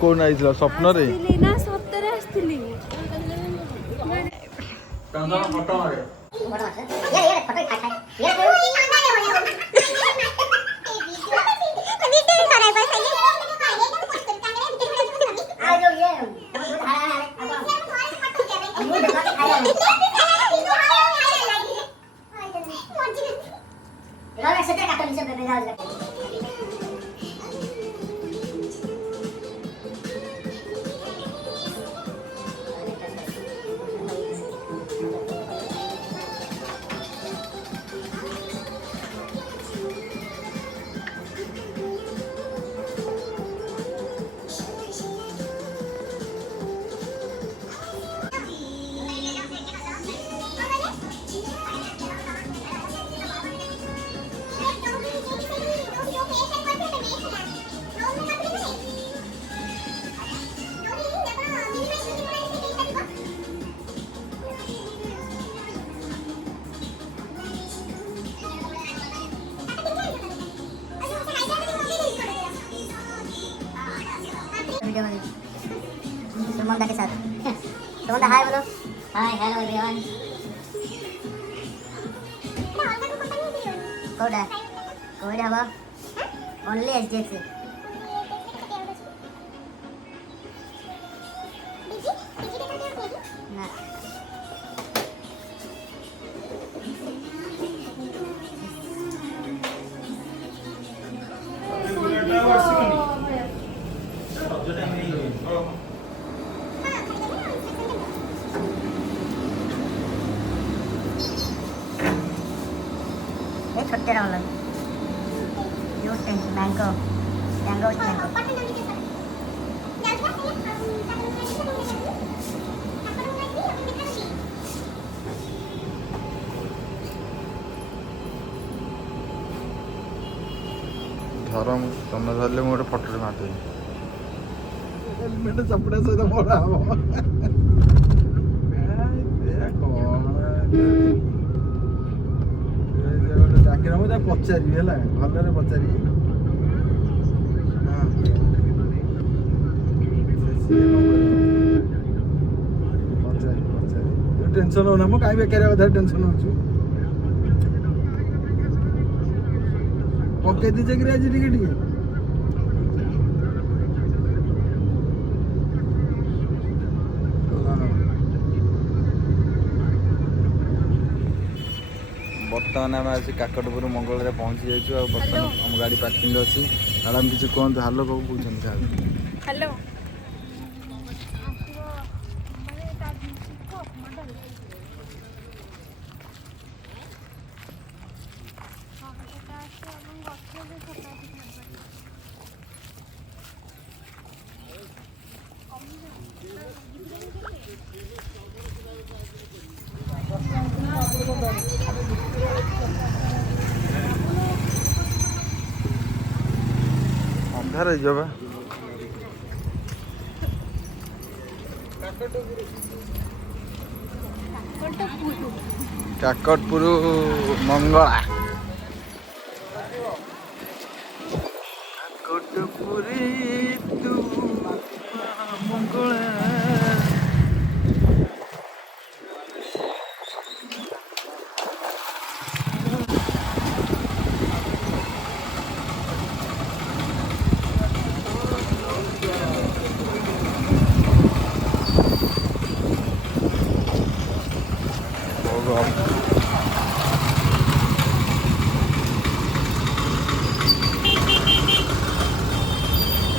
कौन आई स्वप्न रे ना सप्तरे आस्थिली फोटो मारे सुमंदा के साथ सुमंदा हाय बोलो हाय हेलो एवरीवन कोडा कोडा बा ओनली एसडीएफसी ना छोटे वाला यूज मैंगो मैंगो धरम तुम धरले मुझे फोटो मारदेवी हेलमेट चपड़ा सहित मोड़ा हम ଚାକିରି ମୁଁ ତାକୁ ପଚାରିବି ହେଲା ଭଲରେ ପଚାରିବି ପଚାରିବି ଟେନସନ୍ ହଉନା ମୁଁ କାହିଁ ବେକାରିଆ କଥା ଟେନସନ୍ ହଉଛୁ ପକେଇ ଦେଇଛ କିରେ ଆଜି ଟିକେ ଟିକେ बर्तमान आम आज काकटपुर मंगल पहुँची जाइए बर्तमान आम गाड़ी पार्किंग अच्छी मैडम किसी कहते हेलो कौन कहते हेलो अंधार हो काकटपुर मंगला काकटपुरी तू मंगला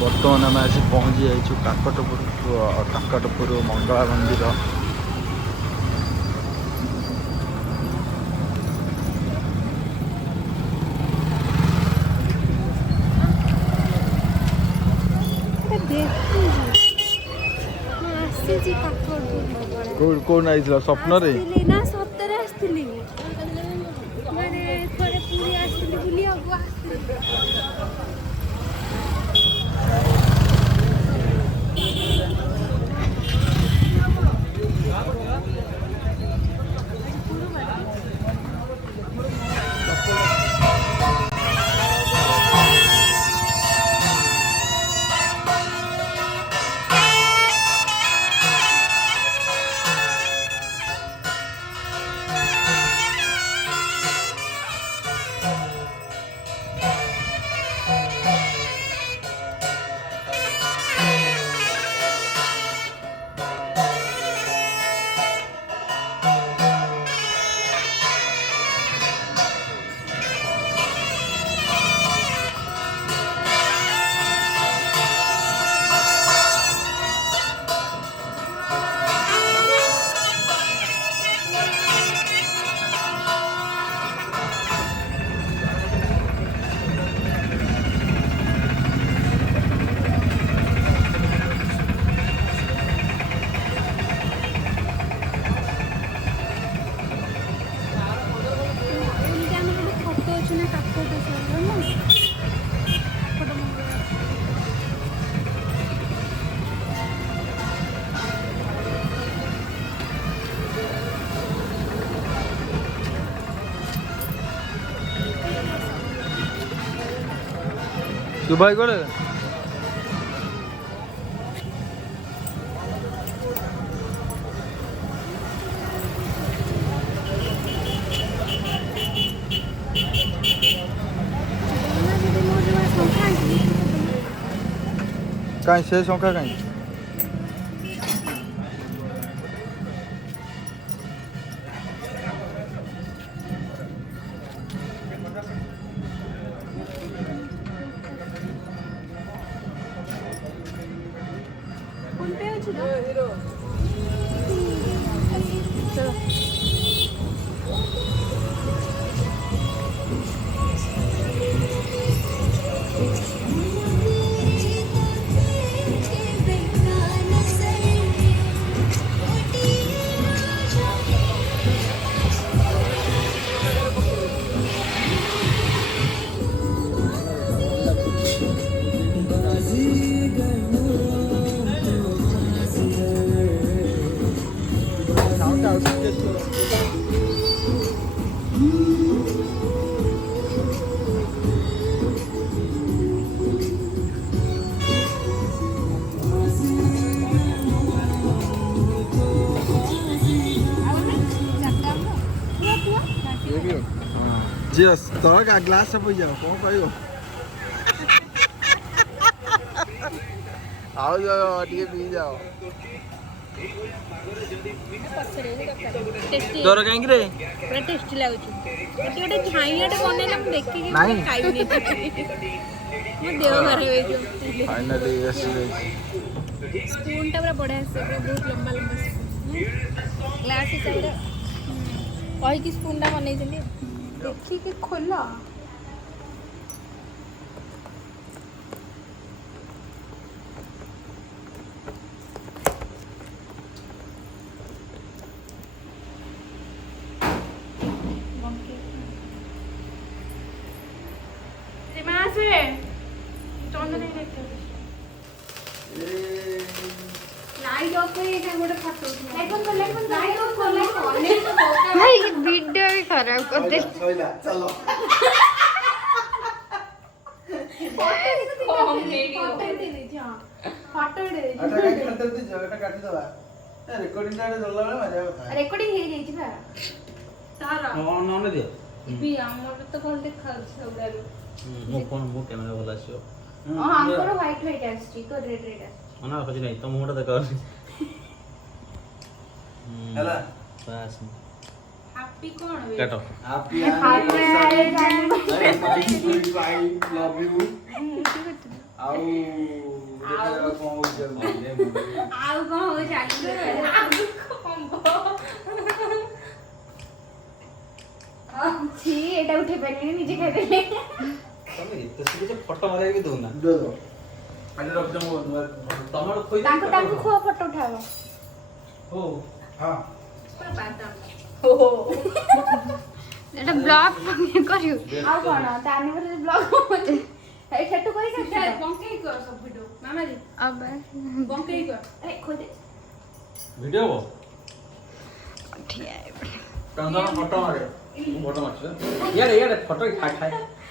बर्तमान आम आज पहुँची जाइए काकटपुर मंगला मंदिर कौन आई स्वप्न रे ना सप्तरे आस्थिली माने थोड़े पूरी आस्थिली बुली आगु आस्थिली दुबई गले कहीं से शंका कहीं जियस तोरा का ग्लास से पी जाओ कौन कहयो आओ जाओ ଟିକେ पी जाओ तोर काहे रे पूरा टेस्टी लाଗୁଛି ଏଠି ଗୋଟେ ଛାଇଆଟେ ବନେଇଲା ମୁଁ ଦେଖିକି ଖାଇବିନି ମୋ ଦେହ ଖରାପ ହେଇଯିବ फाइनली यस स्पून टा पूरा बड़ा है पूरा बहुत लंबा लंबा ग्लास हिसाବରେ କହିକି ସ୍ପୁन ଟା ବନେଇଛନ୍ତି ଦେଖିକି ଖୋଲ वीडियो भी खराब कर दे चलो रेकॉर्डिंग हे जाई बा तारा ऑन दे भी हमर तो भल देखा सबरारो मो फोन मो कैमरा वाला आछो हमरो व्हाइट व्हाइट आछी तो रेड रेड मना खोज नहीं तो मुंडा देखा हैला बस हैप्पी कोन वे काटो हैप्पी आई लव यू आउ कौन हो जाए आउ कौन हो जाए छी एटा उठे पड़ले नीचे खाइ देले तमे इते से फोटो मारे के दोना दो दो आने रख दो तमर खोइ ताको खो फोटो उठाओ ओ हां पर बादाम हो एटा ब्लॉग करियो आ कोन ताने पर ब्लॉग ए छटू करी सकते बंके कर सब वीडियो मामा जी अब बंके कर ए खोदे वीडियो वो ठीक है कंदा फोटो मारे फोटो मारछ यार यार फोटो खा खा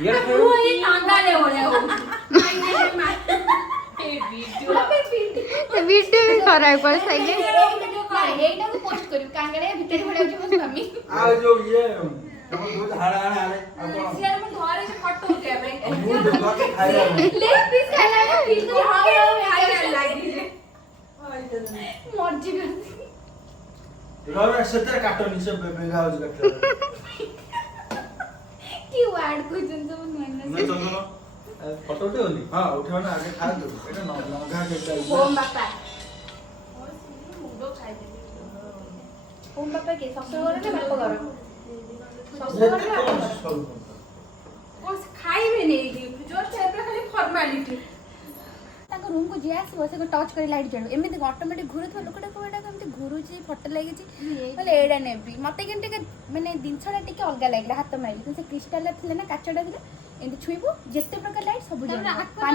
यार वो ये कांदा ले हो रहा हो ए वीडियो भी कराय पर सही है एटा को पोस्ट करू कांगड़े भीतर पड़े हो स्वामी आ जो ये तुम बहुत हाड़ा हाड़े अब सियार में घरे से फोटो उठे बे मुंह ढुका के खाइला लेग पीस खाइला फिर तो हां हाई लागी मर्जी कर रोड सत्तर काटो नीचे बेबेगा हो गया की वार्ड को जन सब मन नहीं तो दोनों फोटो उठे होनी हां उठाओ ना आगे खा दो एटा लंगा के चाहिए ओम बापा मुंडो खाइ दे ओम बापा के सबसे बड़ा ना बापा घर सबसे बड़ा ओ खाइबे नहीं जस्ट एप्ला खाली फॉर्मेलिटी ताको रूम को जे आसबो से को टच करी लाइट जळो एमिति ऑटोमेटिक घुरुथो लोकटा को एटा केमति घुरुची फोटो लागि छी बोले एडा नेबी मते केनटे माने दिनछडा टिके अलगा लागला हाथ माइली से क्रिस्टल थिले ना काचडा थिले एंती छुइबो जत्ते प्रकार लाइट सब जळो